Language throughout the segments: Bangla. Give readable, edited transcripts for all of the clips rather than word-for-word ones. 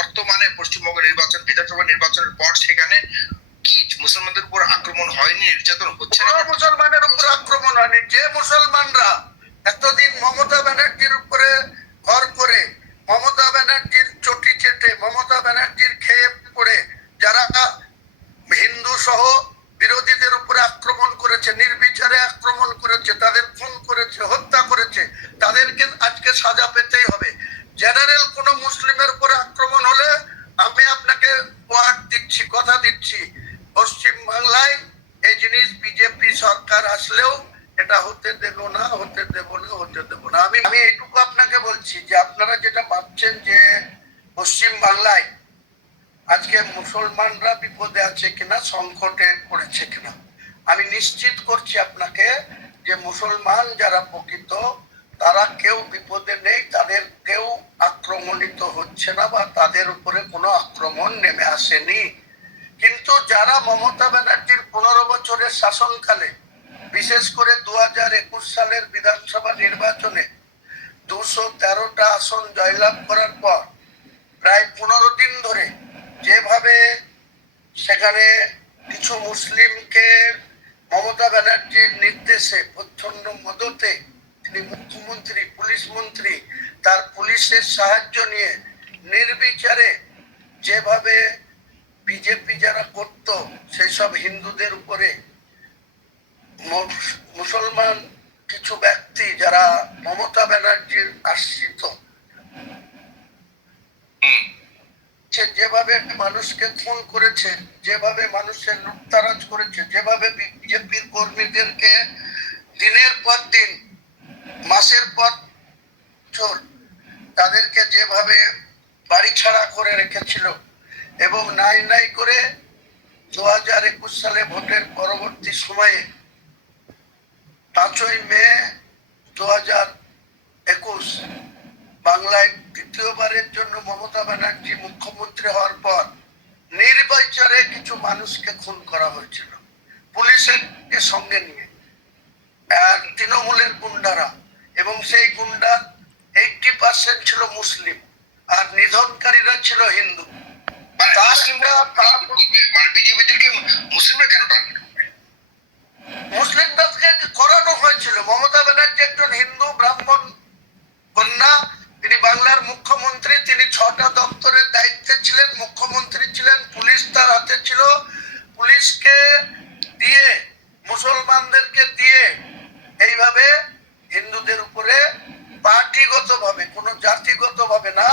বর্তমানে পশ্চিমবঙ্গ নির্বাচন, বিধানসভা নির্বাচনের পর সেখানে কি মুসলমানদের উপর আক্রমণ হয়নি, নির্যাতন হচ্ছে না? মুসলমানের উপর আক্রমণ হয়নি। যে মুসলমানরা এতদিন মমতা ব্যানার্জির উপরে ভর করে, মমতা ব্যানার্জির চটি চেটে, মমতা ব্যানার্জির খেয়ে পড়ে যারা হিন্দু সহ বিরোধীদের উপরে আক্রমণ করেছে, নির্বিচারে আক্রমণ করেছে, তাদের খুন করেছে, হত্যা করেছে, তাদেরকে আজকে সাজা পেতেই হবে। জেনারেল কোন মুসলিমের উপরে আক্রমণ হলে আমি আপনাকে ওয়ার্ড দিচ্ছি, কথা দিচ্ছি, পশ্চিম বাংলায় এই জিনিস বিজেপি সরকার আসলেও এটা হতে দেব না, হতে দেব না, হতে দেব না। আমি এইটুকু আপনাকে বলছি যে আপনারা যেটা ভাবছেন যে পশ্চিম বাংলায় আজকে মুসলমানরা বিপদে আছে কিনা, সংকটে পড়েছে কিনা, আমি নিশ্চিত করছি আপনাকে যে মুসলমান যারা প্রকৃত তারা কেউ বিপদে নেই, তাদের কেউ আক্রমণিত হচ্ছে না বা তাদের উপরে কোনো আক্রমণ নেমে আসেনি। কিন্তু যারা মমতা ব্যানার্জির 15 বছরের শাসনকালে, বিশেষ করে 2021 সালের বিধানসভা নির্বাচনে 213টা আসন জয়লাভ করার পর প্রায় 15 দিন ধরে যেভাবে সেখানে কিছু মুসলিমকে মমতা ব্যানার্জির নির্দেশে, প্রচ্ছন্ন মদতে তিনি মুখ্যমন্ত্রী, পুলিশ মন্ত্রী, তার পুলিশের সাহায্য নিয়ে নির্বিচারে যেভাবে বিজেপি যারা করত সেই সব হিন্দুদের উপরে মুসলমান কিছু ব্যক্তি যারা মমতা ব্যানার্জির আশ্রিত যেভাবে মানুষকে খুন করেছে, যেভাবে মানুষের লুটতারাজ করেছে, যেভাবে বিজেপির কর্মীদেরকে দিনের পর দিন, মাসের পর বছর তাদেরকে যেভাবে বাড়ি ছাড়া করে রেখেছিল এবং নাই নাই করে 2021 সালে ভোটের পরবর্তী সময়ে 5ই মে 2021 বাংলায় দ্বিতীয়বারের জন্য মমতা ব্যানার্জি মুখ্যমন্ত্রী হওয়ার পর নির্বিচারে কিছু মানুষকে খুন করা হয়েছিল পুলিশের সঙ্গে নিয়ে, আর তৃণমূলের গুন্ডারা, এবং সেই গুন্ডা 80% ছিল মুসলিম আর নিধনকারীরা ছিল হিন্দু। মুসলিমদেরকে করানো হয়েছিল। মমতা ব্যানার্জি একজন হিন্দু ব্রাহ্মণ কন্যা, তিনি বাংলার মুখ্যমন্ত্রী, তিনি 6টা দপ্তরের দায়িত্বে ছিলেন, মুখ্যমন্ত্রী ছিলেন, পুলিশ তার হাতে ছিল। পুলিশকে দিয়ে, মুসলমানদেরকে দিয়ে এইভাবে হিন্দুদের উপরে পার্টিগতভাবে, কোনো জাতিগতভাবে না,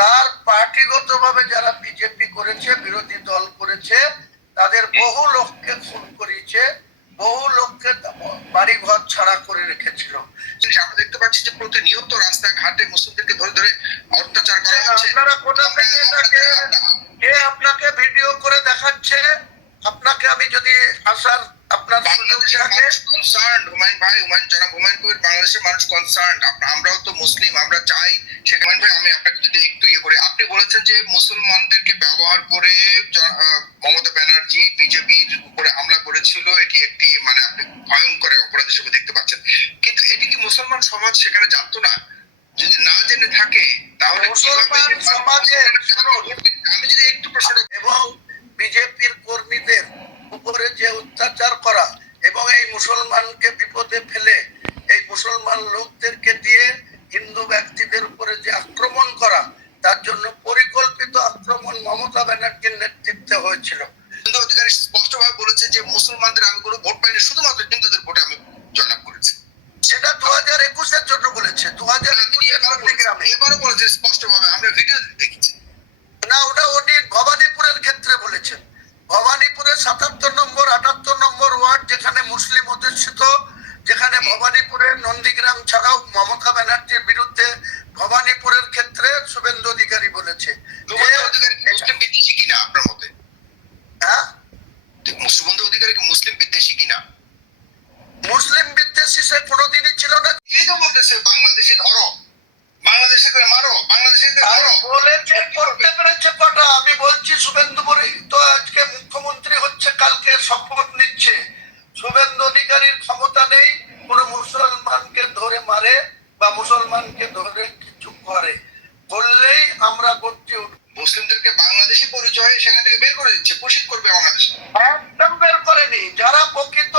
তার পার্টিগতভাবে যারা বিজেপি করেছে, বিরোধী দল করেছে, তাদের বহু লোককে খুন করিয়েছে, বহু লোককে বাড়িঘর ছাড়া করে রেখেছিল। আমরা দেখতে পাচ্ছি যে প্রতিনিয়ত রাস্তাঘাটে মুসলিমদেরকে ধরে ধরে অত্যাচার করা হচ্ছে। আপনারা কোথা থেকে এটাকে, কে আপনাকে ভিডিও করে দেখাচ্ছে? আপনাকে আমি যদি আসার আপনার বাংলাদেশের মানুষ কনসার্ন, হুমায়ুন ভাই, হুমায়ুন কবির, বাংলাদেশের মানুষ কনসার্ন। আমরাও তো মুসলিম, আমরা চাই সে। হুমায়ুন ভাই, আমি আপনাকে যদি একটু করি, আপনি বলেছেন যে মুসলমানদেরকে ব্যবহার করে মমতা ব্যানার্জি বিজেপির উপরে হামলা করেছিল, এটি একটি মানে আপনি ভয়ঙ্কর অপরাধ হিসেবে দেখতে পাচ্ছেন, কিন্তু এটি কি মুসলমান সমাজ সেখানে জানতো না? যদি না জেনে থাকে তাহলে মুসলমান সমাজে, আমি যদি একটু প্রশ্ন, এবং বিজেপির কর্মীদের উপরে যে অত্যাচার করা এবং এই মুসলমানকে বিপদে ফেলে এই মুসলমান লোকদেরকে দিয়ে হিন্দু ব্যক্তিদের উপরে যে আক্রমণ করা, তার জন্য পরিকল্পিত আক্রমণ মমতা ব্যানার্জির নেতৃত্বে হয়েছিল। হিন্দু অধিকারী স্পষ্টভাবে বলেছে যে মুসলমানদের আমি কোনো ভোট পাইনি, শুধুমাত্র হিন্দুদের ভোটে আমি জয়লাভ করেছি। সেটা 2021-এর জন্য বলেছে। 2021 এবারও বলেছে স্পষ্টভাবে, আমরা ভিডিও দেখেছি। না, ওটা উনি ভবানীপুরের ক্ষেত্রে বলেছেন। ভবানীপুরে 77 নম্বর 78 নম্বর ওয়ার্ড যেখানে মুসলিম অধ্যুষিত, যেখানে ভবানীপুরের নন্দীগ্রাম ছাড়াও মমতা ব্যানার্জির বিরুদ্ধে ভবানীপুরের ক্ষেত্রে শুভেন্দু অধিকারী বলেছে মুসলিম বিদ্বেষী কিনা আপনার মতে? হ্যাঁ, শুভেন্দু অধিকারী কি মুসলিম বিদ্বেষী কিনা? মুসলিম বিদ্বেষী সে কোনোদিনই ছিল না। এই তো বলতেছে বাংলাদেশে ধরো, বাংলাদেশে করে মারো, বাংলাদেশে ধরো বলেছে, করতে পেরেছে কটা? আমি বলছি শুভেন্দু তো আজকে মুখ্যমন্ত্রী হচ্ছে, কালকে শপথ নিচ্ছে। শুভেন্দু অধিকারীর ক্ষমতা নেই কোনো মুসলমানকে ধরে মারে বা মুসলমানকে ধরে কিছু করে, বললেই আমরা গর্জে উঠব। মুসলিম হয়ে সেখান থেকে বের করে দিচ্ছে, পুশিং করবে বাংলাদেশ। একদম বের করেনি। যারা প্রকৃত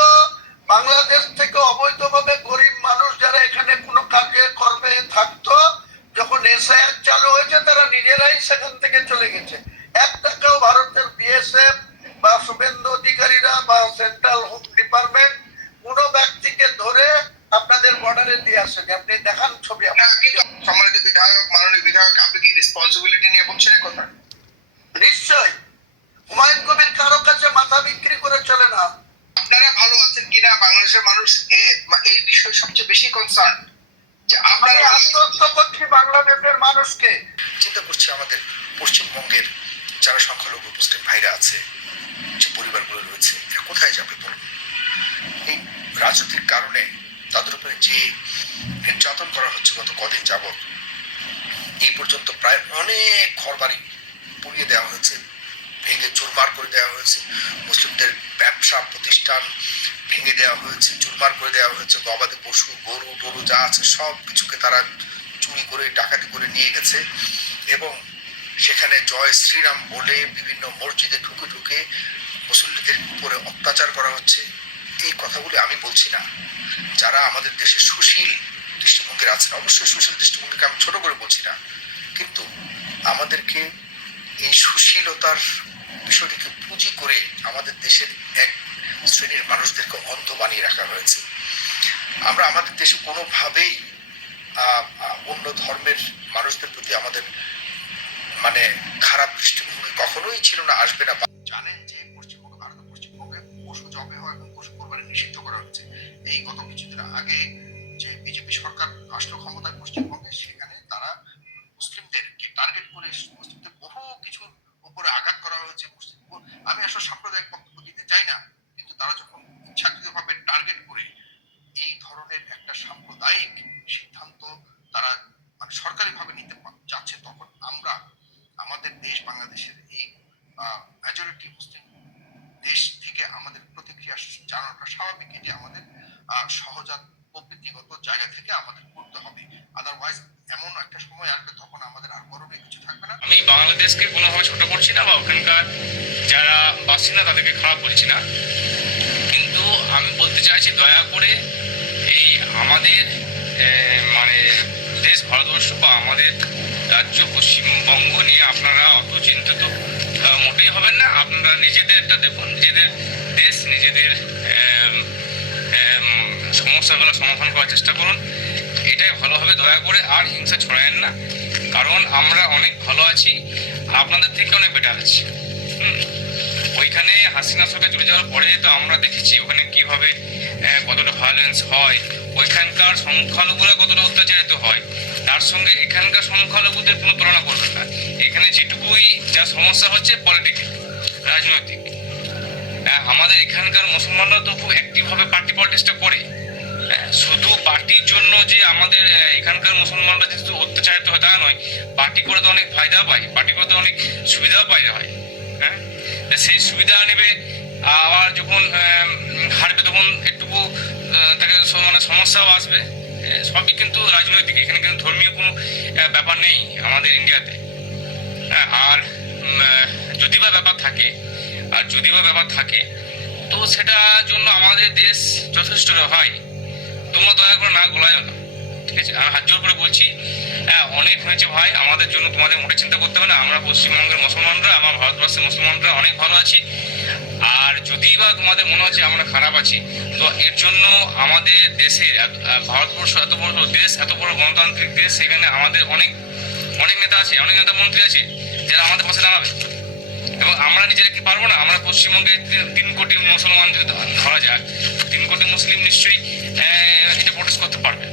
বাংলাদেশ থেকে অবৈধভাবে গরিব মানুষ যারা এখানে কোনো কাজে কর্মে থাকতো, যখন এসআইআর চালু হয়েছে তারা নিজেরাই সেখান থেকে চলে গেছে। এক টাকাও ভারতের বিএসএফ বা শুভেন্দু অধিকারীরা বা সেন্ট্রাল হোম ডিপার্টমেন্ট কোনো ব্যক্তিকে ধরে আপনাদের বর্ডারে দিয়ে আসেনি। আপনি দেখান ছবি। না, কিন্তু সম্মানিত বিধায়ক, মাননীয় বিধায়ক, আপনি কি রেসপন্সিবিলিটি নিয়ে বলছেন এই কথা? নিশ্চয়। হুমায়ুন কবির কারো কাছে মাথা বিক্রি করে চলে না। আপনারা ভালো আছেন কিনা বাংলাদেশের মানুষ এই বিষয়ে সবচেয়ে বেশি কনসার্ন, যে আমি আপনারা আশ্বস্ত করছি বাংলাদেশের মানুষকে। চিন্তা করছি আমাদের পশ্চিমবঙ্গের যারা সংখ্যালঘু মুসলিম ভাইরা আছে, যে পরিবারগুলো রয়েছে, এরা কোথায় যাবে বলুন? এই রাজনৈতিক কারণে তাদের উপরে যে নির্যাতন করা হচ্ছে গত কদিন যাবৎ, এই পর্যন্ত প্রায় অনেক ঘরবাড়ি পুড়িয়ে দেওয়া হয়েছে, ভেঙে চুরমার করে দেওয়া হয়েছে, মুসলিমদের ব্যবসা প্রতিষ্ঠান ভেঙে দেওয়া হয়েছে, চুরমার করে দেওয়া হয়েছে, গবাদি পশু গরু টরু যা আছে সব কিছুকে তারা চুরি করে ডাকাতি করে নিয়ে গেছে। এবং সেখানে জয় শ্রীরাম বলে বিভিন্ন মসজিদে ঢুকে ঢুকে মুসল্লিদের উপরে অত্যাচার করা হচ্ছে। এই কথাগুলি আমি বলছি না, যারা আমাদের দেশে সুশীল দৃষ্টিভঙ্গির আছেন, অবশ্যই সুশীল দৃষ্টিভঙ্গিকে আমি ছোট করে বলছি না, কিন্তু আমাদেরকে এই সুশীলতার বিষয়টিকে পুঁজি করে আমাদের দেশের এক শ্রেণীর মানুষদেরকে অন্ধ বানিয়ে রাখা হয়েছে। আমরা আমাদের দেশে কোনোভাবেই অন্য ধর্মের মানুষদের প্রতি আমাদের মানে খারাপ দৃষ্টিভঙ্গি কখনোই ছিল না, আসবে না। জানেন যে পশ্চিমবঙ্গে, ভারতের পশ্চিমবঙ্গে পশু জবে হয় এবং পশু কোরবানি নিষিদ্ধ করা হচ্ছে। এই গত কিছুদিন আগে যে বিজেপি সরকার আসলো ক্ষমতায় পশ্চিমবঙ্গে, সেখানে তারা মুসলিমদেরকে টার্গেট করে মুসলিমদের বহু কিছুর উপরে আঘাত করা হয়েছে। আমি আসলে সাম্প্রদায়িক বক্তব্য দিতে চাই না, কিন্তু তারা যখন ইচ্ছাকৃতভাবে টার্গেট করে এই ধরনের একটা সাম্প্রদায়িক সিদ্ধান্ত তারা মানে সরকারিভাবে নিতে যাচ্ছে, তখন আমরা আমাদের দেশ বাংলাদেশের এই মেজরিটি মুসলিম দেশ থেকে আমাদের প্রতিক্রিয়া জানানোটা স্বাভাবিক। এটি আমাদের সহজাত প্রবৃত্তিগত জায়গা থেকে আমাদের করতে হবে। আদারওয়াইজ এমন একটা সময় আসবে তখন আমাদের আর করণীয় কিছু থাকবে না। আমি বাংলাদেশকে কোনোভাবে ছোট করছি না বা ওখানকার যারা বাসিন্দা তাদেরকে খারাপ বলছি না, কিন্তু আমি বলতে চাইছি দয়া করে এই আমাদের মানে দেশ ভারতবর্ষ বা আমাদের রাজ্য পশ্চিমবঙ্গ নিয়ে আপনারা অত চিন্তিত মোটেই হবেন না। আপনারা নিজেদেরটা দেখুন, নিজেদের দেশ, নিজেদের সমস্যাগুলো সমাধান করার চেষ্টা করুন, এটাই ভালো হবে। দয়া করে আর হিংসা ছড়ায়েন না, কারণ আমরা অনেক ভালো আছি, আপনাদের থেকে অনেক বেটার আছি। ওইখানে হাসিনা সরকার চলে যাওয়ার পরে তো আমরা দেখেছি ওখানে কিভাবে কতটা ভায়োলেন্স হয়, ওইখানকার সংখ্যালঘুরা কতটা অত্যাচারিত হয়, তার সঙ্গে এখানকার সংখ্যালঘুদের কোনো তুলনা করবেন না। এখানে যেটুকুই যা সমস্যা হচ্ছে পলিটিক্যাল, রাজনৈতিক। আমাদের এখানকার মুসলমানরা তো খুব অ্যাক্টিভভাবে পার্টি পলিটিক্সটা করে। শুধু পার্টির জন্য যে আমাদের এখানকার মুসলমানরা যে শুধু অত্যাচারিত হয় তা নয়, পার্টি করে তো অনেক ফায়দা পায়, পার্টি করে তো অনেক সুবিধাও পাই হয়। হ্যাঁ, সেই সুবিধা নেবে, আবার যখন হারবে তখন একটুকু তাকে মানে সমস্যাও আসবে। সবই কিন্তু রাজনৈতিক, এখানে কিন্তু ধর্মীয় কোনো ব্যাপার নেই আমাদের ইন্ডিয়াতে। আর যদি বা ব্যাপার থাকে তো সেটার জন্য আমাদের দেশ যথেষ্ট হয়। তোমরা দয়া করে না গোলায়ও না, ঠিক আছে? আমি হাত জোর করে বলছি, অনেক হয়েছে ভাই, আমাদের জন্য তোমাদের মোটে চিন্তা করতে হবে না। আমরা পশ্চিমবঙ্গের মুসলমানরা, আমার ভারতবর্ষের মুসলমানরা অনেক ভালো আছি। আর যদি বা তোমাদের মনে হচ্ছে আমরা খারাপ আছি, তো এর জন্য আমাদের দেশের ভারতবর্ষ এত বড় দেশ, এত বড় গণতান্ত্রিক দেশ, সেখানে আমাদের অনেক অনেক নেতা আছে, অনেক নেতা মন্ত্রী আছে যারা আমাদের পাশে দাঁড়াবে। এবং আমরা নিজেরা কি পারবো না? আমরা পশ্চিমবঙ্গে 3 কোটি মুসলমান যদি ধরা যায়, 3 কোটি মুসলিম নিশ্চয়ই এটা প্রোটেস্ট করতে পারবে।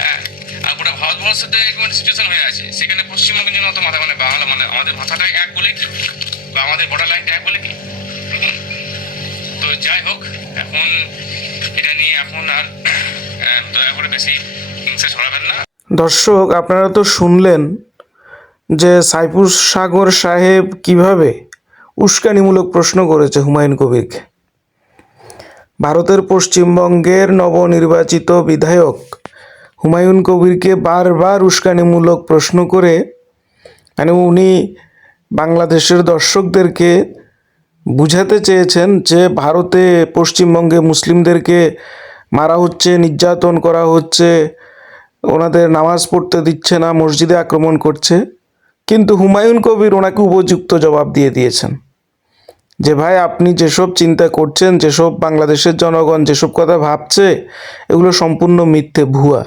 হ্যাঁ, আর গোটা ভারতবর্ষতে এরকম সিচুয়েশন হয়ে আছে, সেখানে পশ্চিমবঙ্গের জন্য অত মাথা মানে বাংলা মানে আমাদের মাথাটা এক বলে কি, বা আমাদের বর্ডার লাইনটা এক বলে কি। তো যাই হোক, এখন এটা নিয়ে এখন আর দয়া করে বেশি হিংসা ছড়াবেন না। দর্শক, আপনারা তো শুনলেন যে সাইফুর সাগর সাহেব কিভাবে উস্কানিমূলক প্রশ্ন করেছে হুমায়ুন কবিরকে। ভারতের পশ্চিমবঙ্গের নবনির্বাচিত বিধায়ক হুমায়ুন কবিরকে বারবার উস্কানিমূলক প্রশ্ন করে, মানে উনি বাংলাদেশের দর্শকদেরকে বুঝাতে চেয়েছেন যে ভারতে পশ্চিমবঙ্গে মুসলিমদেরকে মারা হচ্ছে, নির্যাতন করা হচ্ছে, ওনাদের নামাজ পড়তে দিচ্ছে না, মসজিদে আক্রমণ করছে। কিন্তু হুমায়ুন কবির ওনাকে উপযুক্ত জবাব দিয়ে দিয়েছেন যে ভাই, আপনি যেসব চিন্তা করছেন, যেসব বাংলাদেশের জনগণ যেসব কথা ভাবছে, এগুলো সম্পূর্ণ মিথ্যে, ভুয়া।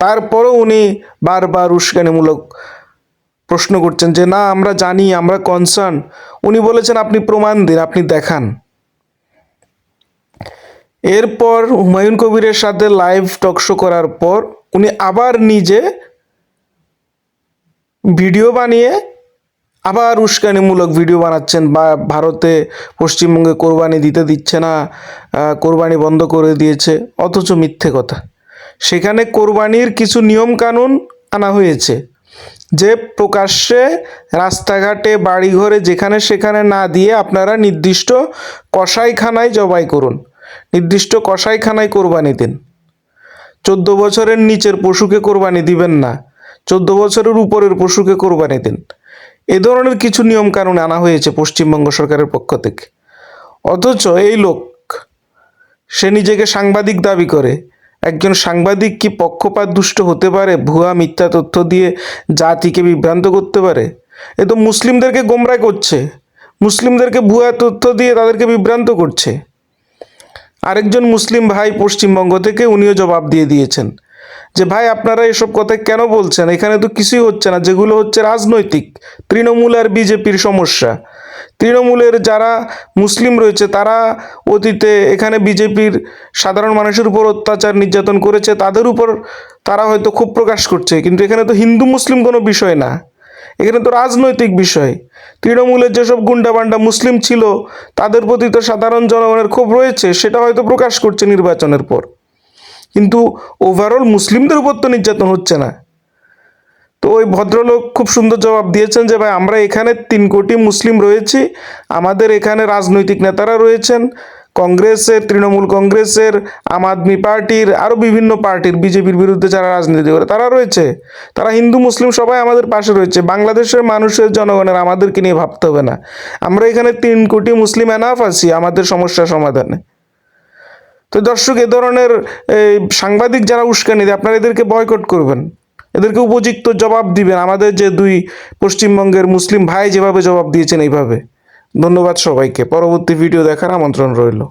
তারপরও উনি বারবার উস্কানিমূলক প্রশ্ন করছেন যে না আমরা জানি, আমরা কনসার্ন। উনি বলেছেন আপনি প্রমাণ দিন, আপনি দেখান। এরপর হুমায়ুন কবিরের সাথে লাইভ টকশো করার পর উনি আবার নিজে ভিডিও বানিয়ে আবার উস্কানিমূলক ভিডিও বানাচ্ছেন, বা ভারতে পশ্চিমবঙ্গে কোরবানি দিতে দিচ্ছে না, কোরবানি বন্ধ করে দিয়েছে, অথচ মিথ্যে কথা। সেখানে কোরবানির কিছু নিয়মকানুন আনা হয়েছে যে প্রকাশ্যে রাস্তাঘাটে বাড়িঘরে যেখানে সেখানে না দিয়ে আপনারা নির্দিষ্ট কসাইখানায় জবাই করুন, নির্দিষ্ট কসাইখানায় কোরবানি দিন। 14 বছরের নিচের পশুকে কোরবানি দিবেন না, 14 বছরের উপরের পশুকে কোরবানি দিন। এ ধরনের কিছু নিয়মকানুন আনা হয়েছে পশ্চিমবঙ্গ সরকারের পক্ষ থেকে। অথচ এই লোক, সে নিজেকে সাংবাদিক দাবি করে। একজন সাংবাদিক কি পক্ষপাত দুষ্ট হতে পারে? ভুয়া মিথ্যা তথ্য দিয়ে জাতিকে বিভ্রান্ত করতে পারে? এ তো মুসলিমদেরকে গোমরাহ করছে, মুসলিমদেরকে ভুয়া তথ্য দিয়ে তাদেরকে বিভ্রান্ত করছে। আরেকজন মুসলিম ভাই পশ্চিমবঙ্গ থেকে উনিও জবাব দিয়ে দিয়েছেন যে ভাই, আপনারা এসব কথা কেন বলছেন? এখানে তো কিছুই হচ্ছে না, যেগুলো হচ্ছে রাজনৈতিক, তৃণমূল আর বিজেপির সমস্যা। তৃণমূলের যারা মুসলিম রয়েছে তারা অতীতে এখানে বিজেপির সাধারণ মানুষের উপর অত্যাচার নির্যাতন করেছে, তাদের উপর তারা হয়তো ক্ষোভ প্রকাশ করছে। কিন্তু এখানে তো হিন্দু মুসলিম কোনো বিষয় না, এখানে তো রাজনৈতিক বিষয়। তৃণমূলের যেসব গুন্ডাবান্ডা মুসলিম ছিল তাদের প্রতি তো সাধারণ জনগণের ক্ষোভ রয়েছে, সেটা হয়তো প্রকাশ করছে নির্বাচনের পর। কিন্তু ওভারঅল মুসলিমদের উপর তো নির্যাতন হচ্ছে না। তো ওই ভদ্রলোক খুব সুন্দর জবাব দিয়েছেন যে ভাই, আমরা এখানে 3 কোটি মুসলিম রয়েছি, আমাদের এখানে রাজনৈতিক নেতারা রয়েছেন, কংগ্রেসের, তৃণমূল কংগ্রেসের, আম আদমি পার্টির, আরও বিভিন্ন পার্টির, বিজেপির বিরুদ্ধে যারা রাজনীতি করে তারা রয়েছে, তারা হিন্দু মুসলিম সবাই আমাদের পাশে রয়েছে। বাংলাদেশের মানুষের, জনগণের আমাদেরকে নিয়ে ভাবতে হবে না। আমরা এখানে 3 কোটি মুসলিম এনাফ আছি আমাদের সমস্যা সমাধানে। তো দর্শক, এ ধরনের সাংবাদিক যারা উস্কানি দেয়, আপনারা এদেরকে বয়কট করবেন, এদেরকে উপযুক্ত জবাব দিবেন। আমাদের যে 2 পশ্চিমবঙ্গের মুসলিম ভাই যেভাবে জবাব দিয়েছেন এইভাবে। ধন্যবাদ সবাইকে। পরবর্তী ভিডিও দেখার আমন্ত্রণ রইল।